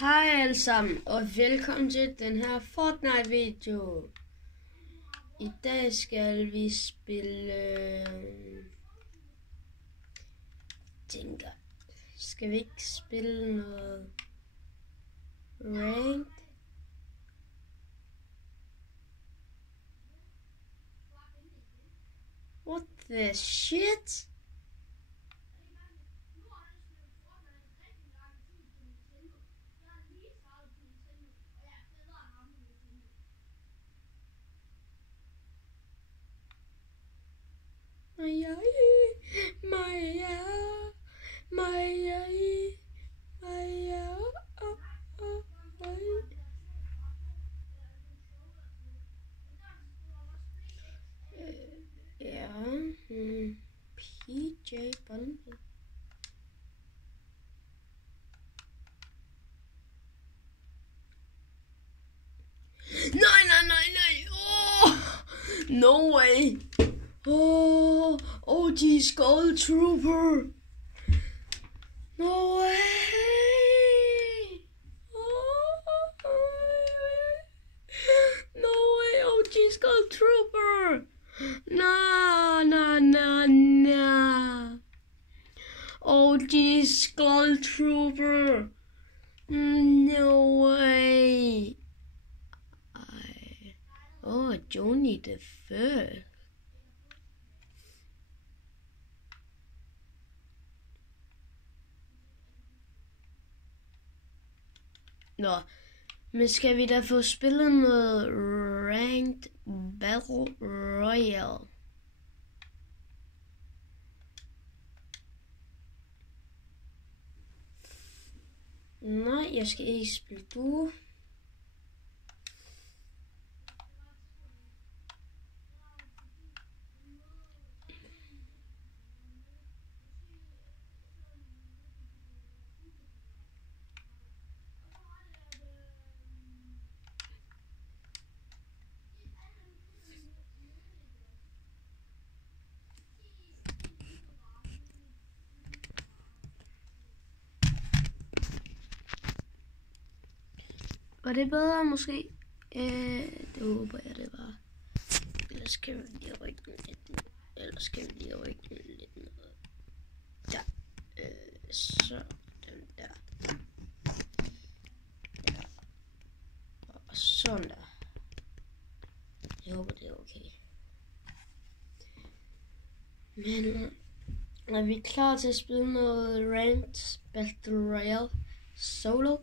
Hej alle sammen, og velkommen til den her Fortnite-video. I dag skal vi spille... Skal vi ikke spille noget ranked? What the shit? PJ Bundle. Nej. Oh, no way. Oh, OG Skull Trooper. No way. No way, OG Skull Trooper. Nah. OG Skull Trooper. No way. Johnny the First. Nå, men skal vi da få spillet noget Ranked Battle Royale? Nej, jeg skal ikke spille duo. Var det bedre måske? Det håber jeg, det var. Ellers skal vi lige rykke lidt ned. Ja. Så den der. Ja. Og sådan der. Jeg håber, det er okay. Men er vi klar til at spille noget Ranked Battle Royale solo?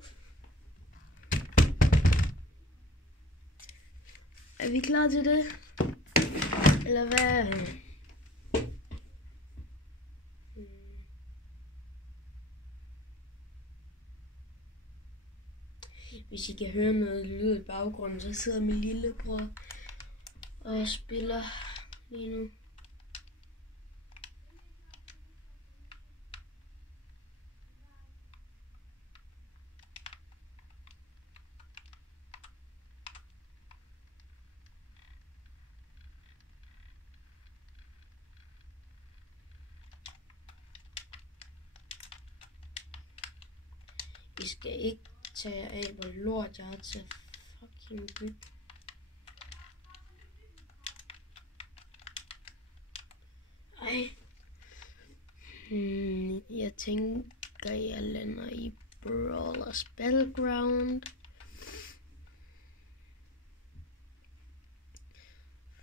Er vi klar til det? Eller hvad? Hvis I kan høre noget lyd i baggrunden, så sidder min lillebror og spiller lige nu. I skal ikke tage af, hvor lort jeg har til fucking bygge. Ej. Jeg tænker, jeg lander i Brawlers Battleground.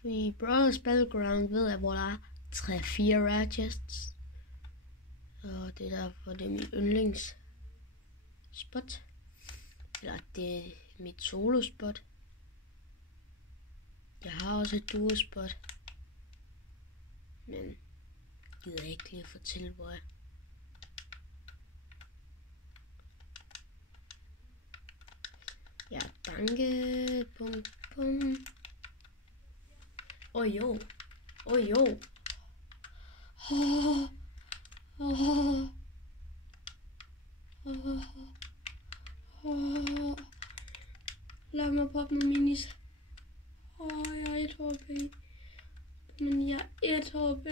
I Brawlers Battleground ved jeg, hvor der er 3-4 rare chests. Og det er derfor, det er mit yndlings spot. Eller det er mit solo spot. Jeg har også et duo spot. Men gider jeg ikke lige at fortælle, hvor jeg. Ja, banke. Bum. Jo. Lad mig poppe nogle minis. Jeg er 1 HP. Men jeg er 1 HP.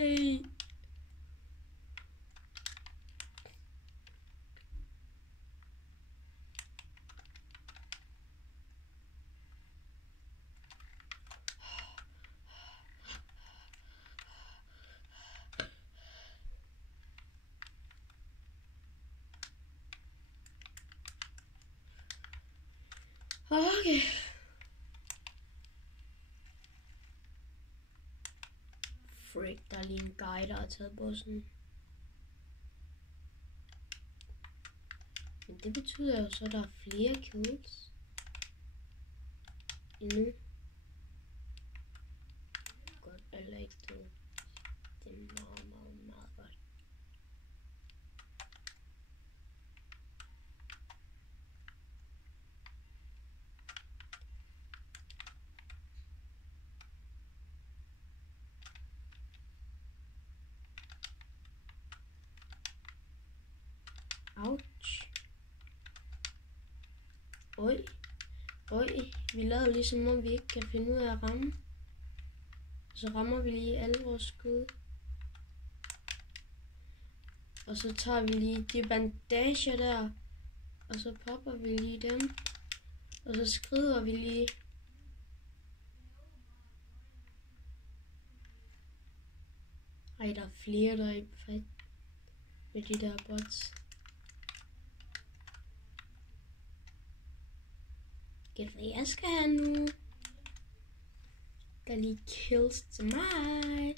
Okay. Freak, der er lige en guy, der har taget bussen. Men det betyder jo så, at der er flere kills endnu. Godt, eller ikke det. Det er meget, meget, meget godt. Ouch. Oj, vi lader ligesom om vi ikke kan finde ud af at ramme. Så rammer vi lige alle vores skud. Og så tager vi lige de bandager der. Og så popper vi lige dem. Og så skrider vi lige. Ej, der er flere, der er i fat med de der bots. Gæt hvad jeg skal have nu. Der er lige kills til mig.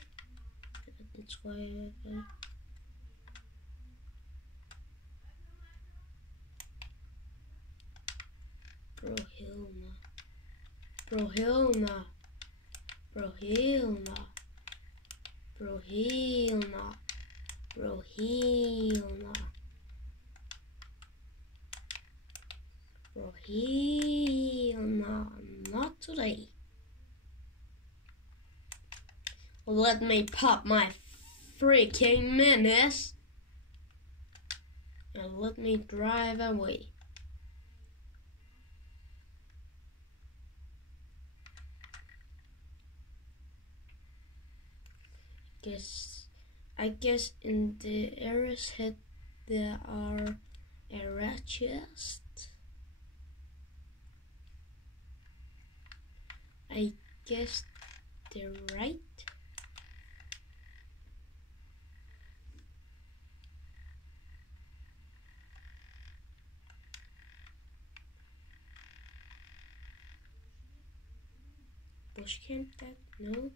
Det tror jeg i hvert fald. Bro, hell no. Bro, hell no. Bro, hell no. Bro, hell no. Bro, hell no. Bro, hell no. Not today. Let me pop my freaking menace. And let me drive away. I guess in the area's head there are a chest. I guess they're right. Bush camp that? No.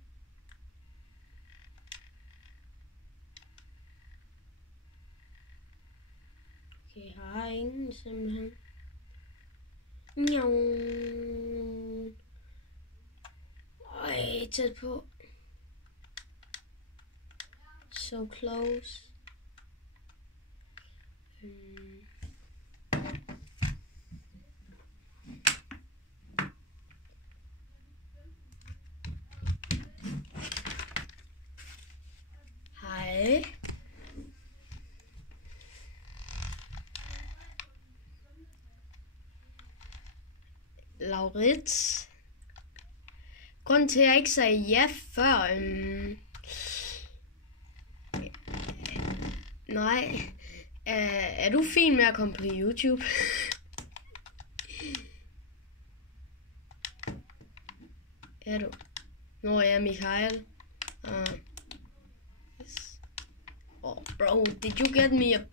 Okay, her er ingen simpelthen. Njau. Ej, tæt på. So close. Hej. Laurits. Grunden til at jeg ikke sagde ja før, nej, er du fin med at komme på YouTube? Er du? Nå ja, Michael. Yes. Oh bro, did you get me a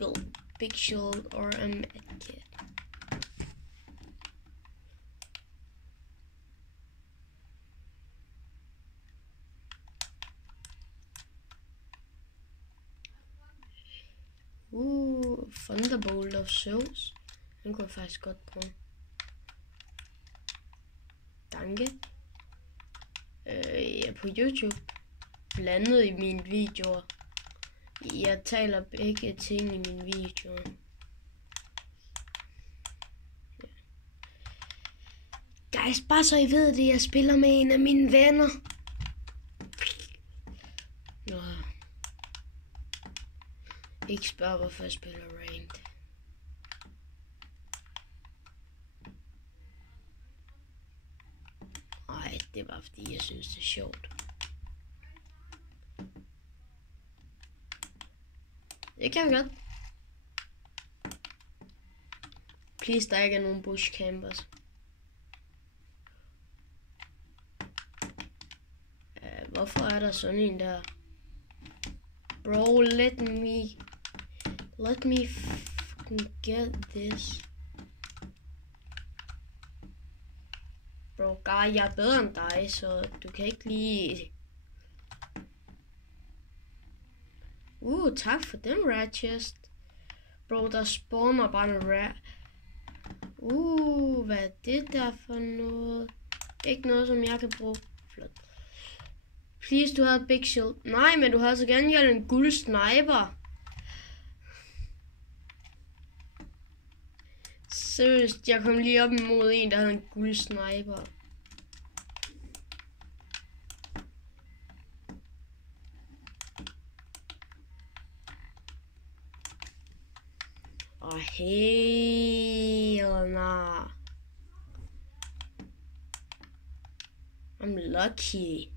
big shield or a medkit? Thunderbolt of Souls. Den kunne jeg faktisk godt bruge. Danke. Jeg er på YouTube. Blandet i mine videoer. Jeg taler begge ting i mine videoer. Guys, bare så I ved det, jeg spiller med en af mine venner. Nå. Ikke spørg, hvorfor jeg spiller ranked. Ej, det var fordi jeg synes det er sjovt. Det kan vi godt. Please, der ikke er nogen bush campers. Hvorfor er der sådan en der? Bro, let me fucking get this. Bro, Guy, jeg er bedre end dig, så du kan ikke lige... Tak for den rare chest. Bro, der spawner bare en rare... hvad er det der for noget? Ikke noget, som jeg kan bruge. Flot. Please, du havde big shield. Nej, men du havde så gengæld en guld sniper. Seriøst, jeg kom lige op imod en, der havde en guld sniper. Hell nah. I'm lucky.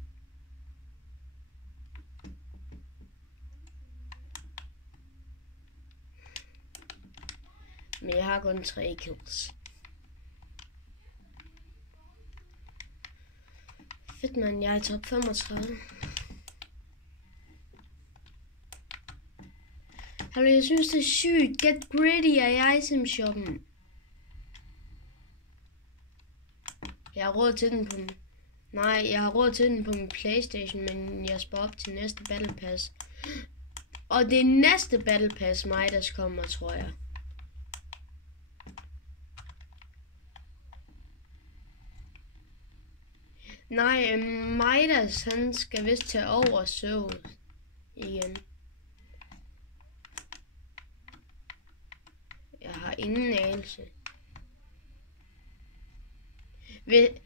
Men jeg har kun 3 kills. Fedt, man, jeg er i top 35. Hallo, jeg synes det er sygt. Get Gritty af item-shoppen. Jeg har råd til den på... Nej, jeg har råd til den på min PlayStation, men jeg sparer op til næste Battle Pass. Og det er næste Battle Pass, Midas kommer, tror jeg. Nej, Midas, han skal vist tage over Soul igen. Jeg har ingen anelse.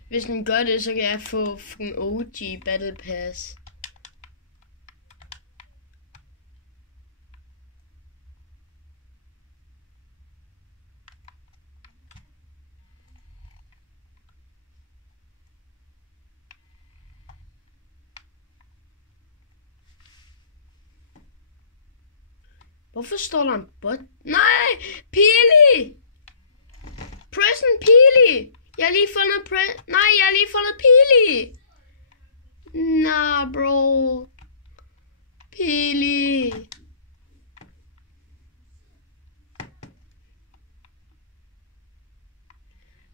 Hvis den gør det, så kan jeg få en OG Battle Pass. Hvorfor står der en bot? Nej! Pili! Present Pili! Jeg har lige fundet jeg har lige fundet Pili! Nah, bro. Pili!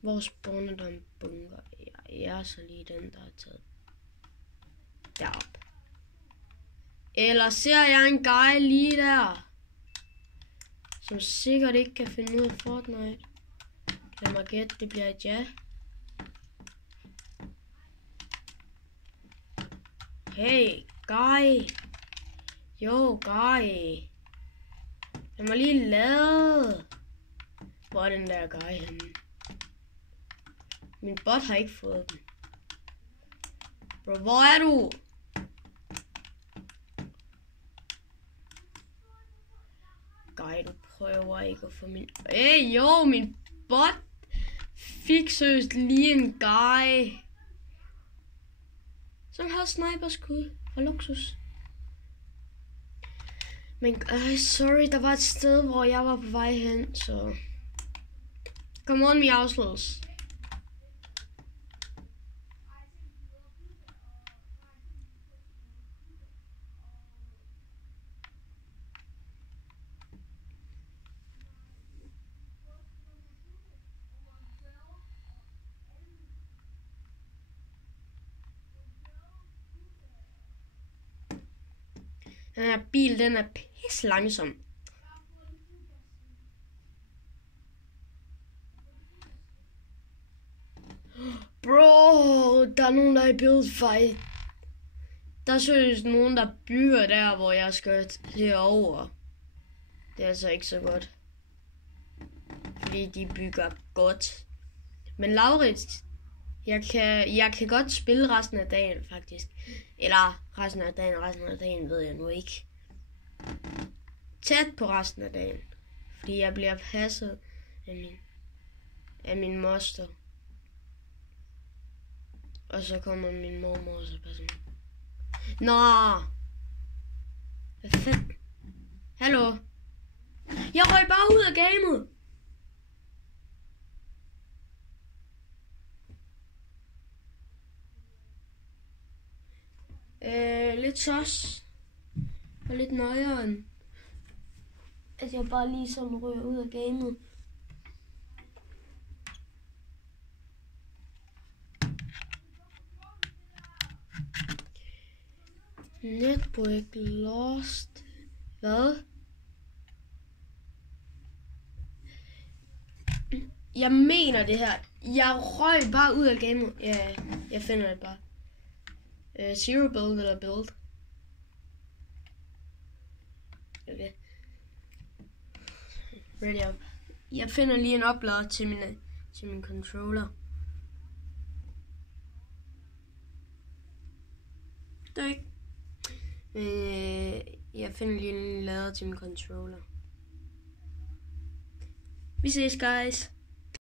Hvor spawner der en bunker? Jeg er så lige den, der er taget derop. Eller ser jeg en guy lige der, som sikkert ikke kan finde ud af Fortnite. Lad mig gætte, det bliver et ja. Hey, guy. Jo, guy. Lad mig lige lade. Hvor er den der guy henne? Min bot har ikke fået den. Bro, hvor er du? Guy, du prøver ikke at få min... Hey, jo, min bot fik seriøst lige en guy, som havde sniperskud og luksus. Men sorry, der var et sted, hvor jeg var på vej hen, så... Come on, me Auslos. Den her bil, den er pisse langsom. Bro, der er nogen, der er i build fight. Der er seriøst nogen, der bygger der, hvor jeg skal herover. Det er altså ikke så godt. Fordi de bygger godt. Men Laurits, jeg kan godt spille resten af dagen, faktisk. Eller resten af dagen ved jeg nu ikke. Tæt på resten af dagen. Fordi jeg bliver passet af min moster. Og så kommer min mormor og så passer mig. Nå! Hvad fanden? Hallo? Jeg røg bare ud af gamet! Lidt sos. Og lidt nøjeren. At jeg bare lige sådan rører ud af gamet. Network lost. Hvad? Jeg mener det her. Jeg røg bare ud af gamet. Ja, jeg finder det bare. Zero build eller build. Okay. Ready up. Jeg finder lige en oplader til min controller. Det er ikke. Jeg finder lige en lader til min controller. Vi ses, guys.